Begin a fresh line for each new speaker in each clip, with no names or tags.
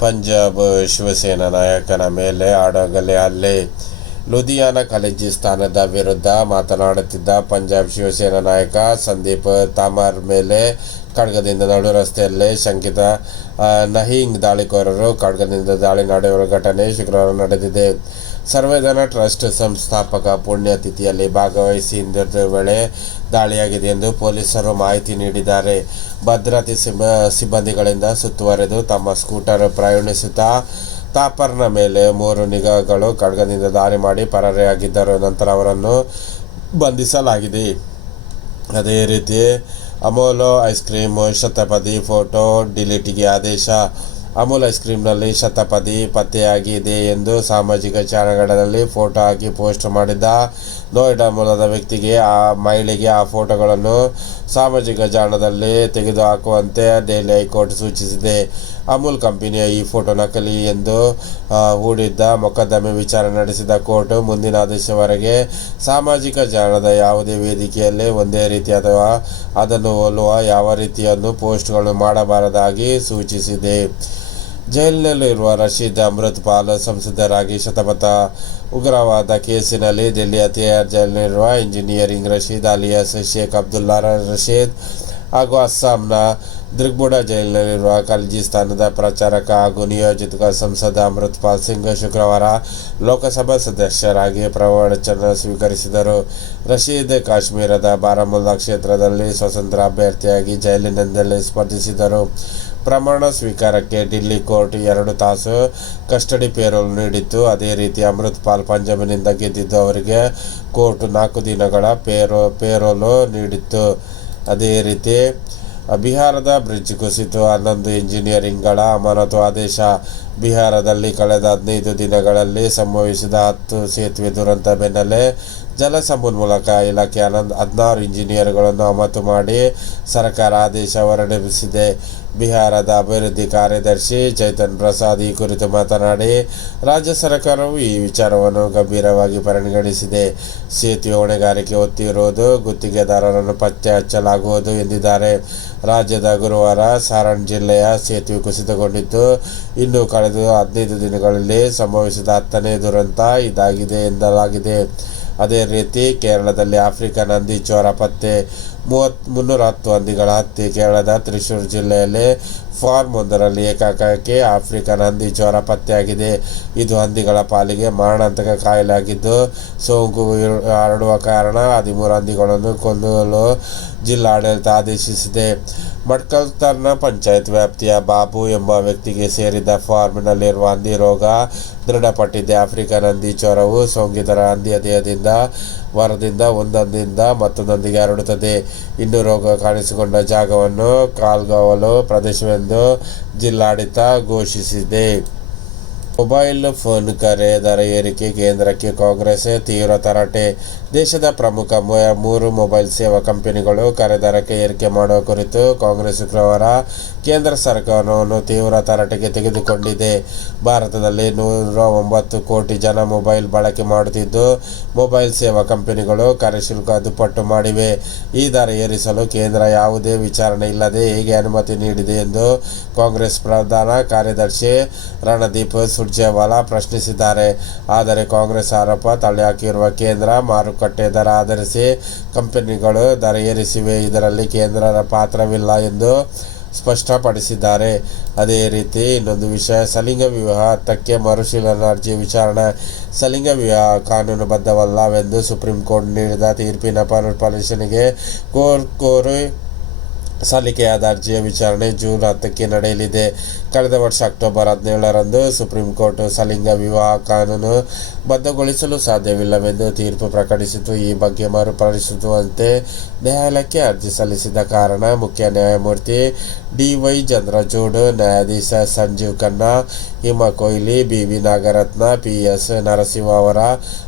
ಪಂಜಾಬ್ ಶಿವಸೇನಾ ನಾಯಕನ ಮೇಲೆ ಆಡಗಲೆ ಹಲ್ಲೆ. ಲುಧಿಯಾನ ಸ್ಥಾನದ ವಿರುದ್ಧ ಮಾತನಾಡುತ್ತಿದ್ದ ಪಂಜಾಬ್ ಶಿವಸೇನಾ ನಾಯಕ ಸಂದೀಪ್ ತಾಮರ್ ಮೇಲೆ ಖಡ್ಗದಿಂದ ನಡು ರಸ್ತೆಯಲ್ಲಿ ಶಂಕಿತ ನಹಿಂಗ್ ನಹೀಂಗ್ ದಾಳಿಕೋರರು ಖಡ್ಗದಿಂದ ದಾಳಿ ನಡೆಯುವ ಘಟನೆ ಶುಕ್ರವಾರ ನಡೆದಿದೆ. ಸರ್ವೇದನ ಟ್ರಸ್ಟ್ ಸಂಸ್ಥಾಪಕ ಪುಣ್ಯತಿಥಿಯಲ್ಲಿ ಭಾಗವಹಿಸಿದ ವೇಳೆ ದಾಳಿಯಾಗಿದೆ ಎಂದು ಪೊಲೀಸರು ಮಾಹಿತಿ ನೀಡಿದ್ದಾರೆ. ಭದ್ರತೆ ಸಿಬ್ಬ ಸಿಬ್ಬಂದಿಗಳಿಂದ ಸುತ್ತುವರೆದು ತಮ್ಮ ಸ್ಕೂಟರ್ ಪ್ರಯಾಣಿಸುತ್ತಾ ತಾಪರ್ನ ಮೇಲೆ ಮೂರು ನಿಗಾಗಳು ಖಡ್ಗದಿಂದ ದಾಳಿ ಮಾಡಿ ಪರಾರಿಯಾಗಿದ್ದರು. ನಂತರ ಅವರನ್ನು ಬಂಧಿಸಲಾಗಿದೆ. ಅದೇ ರೀತಿ ಅಮೋಲೋ ಐಸ್ ಕ್ರೀಮ್ ಶತಪದಿ ಫೋಟೋ ಡಿಲೀಟಿಗೆ ಆದೇಶ ಅಮೂಲ್ ಐಸ್ ಕ್ರೀಮ್ನಲ್ಲಿ ಶತಪದಿ ಪತ್ತೆಯಾಗಿದೆ ಎಂದು ಸಾಮಾಜಿಕ ಜಾಲಗಳಲ್ಲಿ ಫೋಟೋ ಹಾಕಿ ಪೋಸ್ಟ್ ಮಾಡಿದ್ದ ನೋಯ್ಡಾ ಮೂಲದ ವ್ಯಕ್ತಿಗೆ ಆ ಮಹಿಳೆಗೆ ಆ ಫೋಟೋಗಳನ್ನು ಸಾಮಾಜಿಕ ಜಾಲದಲ್ಲಿ ತೆಗೆದುಹಾಕುವಂತೆ ದೆಹಲಿ ಹೈಕೋರ್ಟ್ ಸೂಚಿಸಿದೆ. ಅಮೂಲ್ ಕಂಪನಿಯ ಈ ಫೋಟೋ ನಕಲಿ ಎಂದು ಹೂಡಿದ್ದ ಮೊಕದ್ದಮೆ ವಿಚಾರಣೆ ನಡೆಸಿದ ಕೋರ್ಟ್ ಮುಂದಿನ ಆದೇಶವರೆಗೆ ಸಾಮಾಜಿಕ ಜಾಲದ ಯಾವುದೇ ವೇದಿಕೆಯಲ್ಲಿ ಒಂದೇ ರೀತಿ ಅಥವಾ ಅದನ್ನು ಹೋಲುವ ಯಾವ ರೀತಿಯನ್ನು ಪೋಸ್ಟ್ಗಳನ್ನು ಮಾಡಬಾರದಾಗಿ ಸೂಚಿಸಿದೆ. ಜೈಲಿನಲ್ಲಿರುವ ರಶೀದ್ ಅಮೃತ್ಪಾಲ್ ಸಂಸದರಾಗಿ ಶತಪಥ ಉಗ್ರವಾದ ಕೇಸಿನಲ್ಲಿ ದೆಹಲಿಯ ತಿಹಾರ್ ಜೈಲಿನಲ್ಲಿರುವ ಇಂಜಿನಿಯರಿಂಗ್ ರಶೀದ್ ಅಲಿಯಾಸ್ ಶೇಖ್ ಅಬ್ದುಲ್ಲಾ ರಶೀದ್ ಹಾಗೂ ಅಸ್ಸಾಂನ ದ್ರಿಗ್ಬುಡ ಜೈಲಿನಲ್ಲಿರುವ ಖಲಿಜಿಸ್ತಾನದ ಪ್ರಚಾರಕ ಹಾಗೂ ನಿಯೋಜಿತ ಸಂಸದ ಅಮೃತ್ಪಾಲ್ ಸಿಂಗ್ ಶುಕ್ರವಾರ ಲೋಕಸಭಾ ಸದಸ್ಯರಾಗಿ ಪ್ರಮಾಣವಚನ ಸ್ವೀಕರಿಸಿದರು ರಶೀದ್ ಕಾಶ್ಮೀರದ ಬಾರಾಮುಲ್ಲಾ ಕ್ಷೇತ್ರದಲ್ಲಿ ಸ್ವತಂತ್ರ ಅಭ್ಯರ್ಥಿಯಾಗಿ ಜೈಲಿನಿಂದಲೇ ಸ್ಪರ್ಧಿಸಿದರು ಪ್ರಮಾಣ ಸ್ವೀಕಾರಕ್ಕೆ ಡಿಲ್ಲಿ ಕೋರ್ಟ್ ಎರಡು ತಾಸು ಕಸ್ಟಡಿ ಪೇರೋಲ್ ನೀಡಿತ್ತು. ಅದೇ ರೀತಿ ಅಮೃತ್ ಪಾಲ್ ಪಂಜಾಬಿನಿಂದ ಗೆದ್ದಿದ್ದು ಅವರಿಗೆ ಕೋರ್ಟ್ ನಾಲ್ಕು ದಿನಗಳ ಪೇರೋ, ಪೇರೋಲು ನೀಡಿತ್ತು. ಅದೇ ರೀತಿ ಬಿಹಾರದ ಬ್ರಿಡ್ಜ್ ಕುಸಿತು. ಹನ್ನೊಂದು ಇಂಜಿನಿಯರಿಂಗ್ಗಳ ಅಮಾನತು ಆದೇಶ. ಬಿಹಾರದಲ್ಲಿ ಕಳೆದ ಹದಿನೈದು ದಿನಗಳಲ್ಲಿ ಸಂಭವಿಸಿದ ಹತ್ತು ಸೇತುವೆ ದುರಂತ ಬೆನ್ನಲ್ಲೇ ಜಲಸಂಪನ್ಮೂಲಕ ಇಲಾಖೆ ಹನ್ನೊಂದು, ಹದಿನಾರು ಇಂಜಿನಿಯರ್ಗಳನ್ನು ಅಮತು ಮಾಡಿ ಸರ್ಕಾರ ಆದೇಶ ಹೊರಡಿಸಿದೆ. ಬಿಹಾರದ ಅಭಿವೃದ್ಧಿ ಕಾರ್ಯದರ್ಶಿ ಚೈತನ್ ಪ್ರಸಾದ್ ಈ ಕುರಿತು ಮಾತನಾಡಿ, ರಾಜ್ಯ ಸರ್ಕಾರವು ಈ ವಿಚಾರವನ್ನು ಗಂಭೀರವಾಗಿ ಪರಿಗಣಿಸಿದೆ. ಸೇತುವೆ ಹೊಣೆಗಾರಿಕೆ ಹೊತ್ತಿರುವುದು ಗುತ್ತಿಗೆದಾರರನ್ನು ಪತ್ತೆ ಹಚ್ಚಲಾಗುವುದು ಎಂದಿದ್ದಾರೆ. ರಾಜ್ಯದ ಗುರುವಾರ ಸಾರಣ್ ಜಿಲ್ಲೆಯ ಸೇತುವೆ ಕುಸಿತಗೊಂಡಿದ್ದು, ಇನ್ನು ಹದಿನೈದು ದಿನಗಳಲ್ಲಿ ಸಂಭವಿಸಿದ ಹತ್ತನೇ ದುರಂತ ಇದಾಗಿದೆ ಎನ್ನಲಾಗಿದೆ. ಅದೇ ರೀತಿ ಕೇರಳದಲ್ಲಿ ಆಫ್ರಿಕನ್ ಹಂದಿ ಚೋರ ಪತ್ತೆ. ಮೂವತ್ ಮುನ್ನೂರ ಹತ್ತು ಹಂದಿಗಳ ಹತ್ಯೆ ಕೇರಳದ ತ್ರಿಶೂರ್ ಜಿಲ್ಲೆಯಲ್ಲಿ ಫಾರ್ಮ್ ಒಂದರಲ್ಲಿ ಏಕಾಏಕಿ ಆಫ್ರಿಕನ್ ಹಂದಿ ಜ್ವರ ಪತ್ತೆಯಾಗಿದೆ. ಇದು ಹಂದಿಗಳ ಪಾಲಿಗೆ ಮಾರಣಾಂತಕ ಕಾಯಿಲೆಯಾಗಿದ್ದು, ಸೋಂಕು ಇರು- ಹರಡುವ ಕಾರಣ ಹದಿಮೂರು ಹಂದಿಗಳನ್ನು ಕೊಲ್ಲಲು ಜಿಲ್ಲಾಡಳಿತ ಆದೇಶಿಸಿದೆ. ಮಡ್ಕಲ್ತರ್ನ ಪಂಚಾಯತ್ ವ್ಯಾಪ್ತಿಯ ಬಾಬು ಎಂಬ ವ್ಯಕ್ತಿಗೆ ಸೇರಿದ ಫಾರ್ಮ್ನಲ್ಲಿರುವ ಹಂದಿ ರೋಗ ದೃಢಪಟ್ಟಿದೆ. ಆಫ್ರಿಕನ್ ಹಂದಿ ಜ್ವರವು ಸೋಂಕಿತರ ಹಂದಿಯ ದೇಹದಿಂದ ವರದಿಂದ ಒಂದೊಂದಿಂದ ಮತ್ತೊಂದೊಂದಿಗೆ ಹರಡುತ್ತದೆ. ಇನ್ನು ರೋಗ ಕಾಣಿಸಿಕೊಂಡ ಜಾಗವನ್ನು ಕಾಲ್ಗಾವಲು ಪ್ರದೇಶವೆಂದು ಜಿಲ್ಲಾಡಳಿತ ಘೋಷಿಸಿದೆ. ಮೊಬೈಲ್ ಫೋನ್ ಕರೆ ದರ ಏರಿಕೆ ಕೇಂದ್ರಕ್ಕೆ ಕಾಂಗ್ರೆಸ್ ತೀವ್ರ ತರಾಟೆ ದೇಶದ ಪ್ರಮುಖ ಮೂರು ಮೊಬೈಲ್ ಸೇವಾ ಕಂಪನಿಗಳು ಕಾರ್ಯದರಕ್ಕೆ ದರಕ್ಕೆ ಏರಿಕೆ ಮಾಡುವ ಕುರಿತು ಕಾಂಗ್ರೆಸ್ ಶುಕ್ರವಾರ ಕೇಂದ್ರ ಸರ್ಕಾರವನ್ನು ತೀವ್ರ ತರಾಟೆಗೆ ತೆಗೆದುಕೊಂಡಿದೆ. ಭಾರತದಲ್ಲಿ ನೂರ ಒಂಬತ್ತು ಕೋಟಿ ಜನ ಮೊಬೈಲ್ ಬಳಕೆ ಮಾಡುತ್ತಿದ್ದು, ಮೊಬೈಲ್ ಸೇವಾ ಕಂಪನಿಗಳು ಕಾರ್ಯಶುಲ್ಕ ಶುಲ್ಕ ದುಪ್ಪಟ್ಟು ಮಾಡಿವೆ. ಈ ದರ ಏರಿಸಲು ಕೇಂದ್ರ ಯಾವುದೇ ವಿಚಾರಣೆ ಇಲ್ಲದೆ ಹೇಗೆ ಅನುಮತಿ ನೀಡಿದೆ ಎಂದು ಕಾಂಗ್ರೆಸ್ ಪ್ರಧಾನ ಕಾರ್ಯದರ್ಶಿ ರಣದೀಪ್ ಸುರ್ಜೇವಾಲಾ ಪ್ರಶ್ನಿಸಿದ್ದಾರೆ. ಆದರೆ ಕಾಂಗ್ರೆಸ್ ಆರೋಪ ತಳ್ಳಿಹಾಕಿರುವ ಕೇಂದ್ರ ಮಾರುಕಟ್ಟೆ ದರ ಆಧರಿಸಿ ಕಂಪನಿಗಳು ದರ ಏರಿಸಿವೆ. ಇದರಲ್ಲಿ ಕೇಂದ್ರದ ಪಾತ್ರವಿಲ್ಲ ಎಂದು ಸ್ಪಷ್ಟಪಡಿಸಿದ್ದಾರೆ. ಅದೇ ರೀತಿ ಇನ್ನೊಂದು ವಿಷಯ, ಸಲಿಂಗ ವಿವಾಹ ತಕ್ಕೆ ಮರುಶೀಲನಾ ಅರ್ಜಿ ವಿಚಾರಣೆ. ಸಲಿಂಗ ವಿವಾಹ ಕಾನೂನುಬದ್ಧವಲ್ಲವೆಂದು ಸುಪ್ರೀಂ ಕೋರ್ಟ್ ನೀಡಿದ ತೀರ್ಪಿನ ಪರಿಶೀಲನೆಗೆ ಕೋರ್ ಕೋರಿ ಸಲ್ಲಿಕೆಯಾದ ಅರ್ಜಿಯ ವಿಚಾರಣೆ ಜೂನ್ ಹತ್ತಕ್ಕೆ ನಡೆಯಲಿದೆ. ಕಳೆದ ವರ್ಷ ಅಕ್ಟೋಬರ್ ಹದಿನೇಳರಂದು ಸುಪ್ರೀಂ ಕೋರ್ಟ್ ಸಲಿಂಗ ವಿವಾಹ ಕಾನೂನು ಬದ್ಧಗೊಳಿಸಲು ಸಾಧ್ಯವಿಲ್ಲವೆಂದು ತೀರ್ಪು ಪ್ರಕಟಿಸಿತು. ಈ ಬಗ್ಗೆ ಮರುಪರಿಶೀಲಿಸುವಂತೆ ನ್ಯಾಯಾಲಯಕ್ಕೆ ಅರ್ಜಿ ಸಲ್ಲಿಸಿದ ಕಾರಣ ಮುಖ್ಯ ನ್ಯಾಯಮೂರ್ತಿ ಡಿ ವೈ ಚಂದ್ರಚೂಡ್, ನ್ಯಾಯಾಧೀಶ Sanjiv Khanna, Hima Kohli, B V Nagarathna, P S Narasimha ಅವರ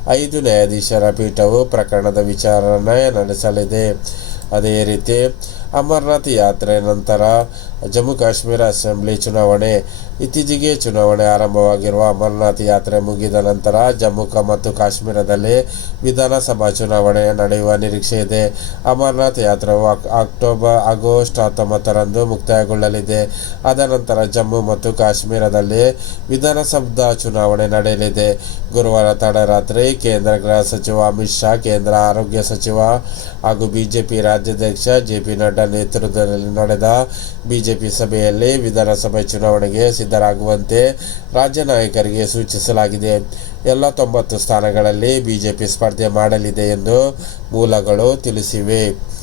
ಐದು ನ್ಯಾಯಾಧೀಶರ ಪೀಠವು ಪ್ರಕರಣದ ವಿಚಾರಣೆ ನಡೆಸಲಿದೆ. ಅದೇ ರೀತಿ ಅಮರನಾಥ್ ಯಾತ್ರೆ ನಂತರ ಜಮ್ಮು ಕಾಶ್ಮೀರ ಅಸೆಂಬ್ಲಿ ಚುನಾವಣೆ. ಇತ್ತೀಚೆಗೆ ಚುನಾವಣೆ ಆರಂಭವಾಗಿರುವ ಅಮರನಾಥ್ ಯಾತ್ರೆ ಮುಗಿದ ನಂತರ ಜಮ್ಮು ಮತ್ತು ಕಾಶ್ಮೀರದಲ್ಲಿ ವಿಧಾನಸಭಾ ಚುನಾವಣೆ ನಡೆಯುವ ನಿರೀಕ್ಷೆ ಇದೆ. ಅಮರನಾಥ್ ಯಾತ್ರೆಯು ಅಕ್- ಅಕ್ಟೋಬರ್ ಆಗಸ್ಟ್ ಹತ್ತೊಂಬತ್ತರಂದು ಮುಕ್ತಾಯಗೊಳ್ಳಲಿದೆ. ಅದ ನಂತರ ಜಮ್ಮು ಮತ್ತು ಕಾಶ್ಮೀರದಲ್ಲಿ ವಿಧಾನಸಭಾ ಚುನಾವಣೆ ನಡೆಯಲಿದೆ. ಗುರುವಾರ ತಡರಾತ್ರಿ ಕೇಂದ್ರ ಗೃಹ ಸಚಿವ ಅಮಿತ್ ಶಾ, ಕೇಂದ್ರ ಆರೋಗ್ಯ ಸಚಿವ ಹಾಗೂ ಬಿಜೆಪಿ ರಾಜ್ಯಾಧ್ಯಕ್ಷ ಜೆ ಪಿ ನಡ್ಡಾ ನೇತೃತ್ವದಲ್ಲಿ ನಡೆದ ಬಿಜೆಪಿ ಸಭೆಯಲ್ಲಿ ವಿಧಾನಸಭೆ ಚುನಾವಣೆಗೆ ಸಿದ್ಧರಾಗುವಂತೆ ರಾಜ್ಯ ನಾಯಕರಿಗೆ ಸೂಚಿಸಲಾಗಿದೆ. ಎಲ್ಲ ತೊಂಬತ್ತು ಸ್ಥಾನಗಳಲ್ಲಿ ಬಿಜೆಪಿ ಸ್ಪರ್ಧೆ ಮಾಡಲಿದೆ ಎಂದು ಮೂಲಗಳು ತಿಳಿಸಿವೆ.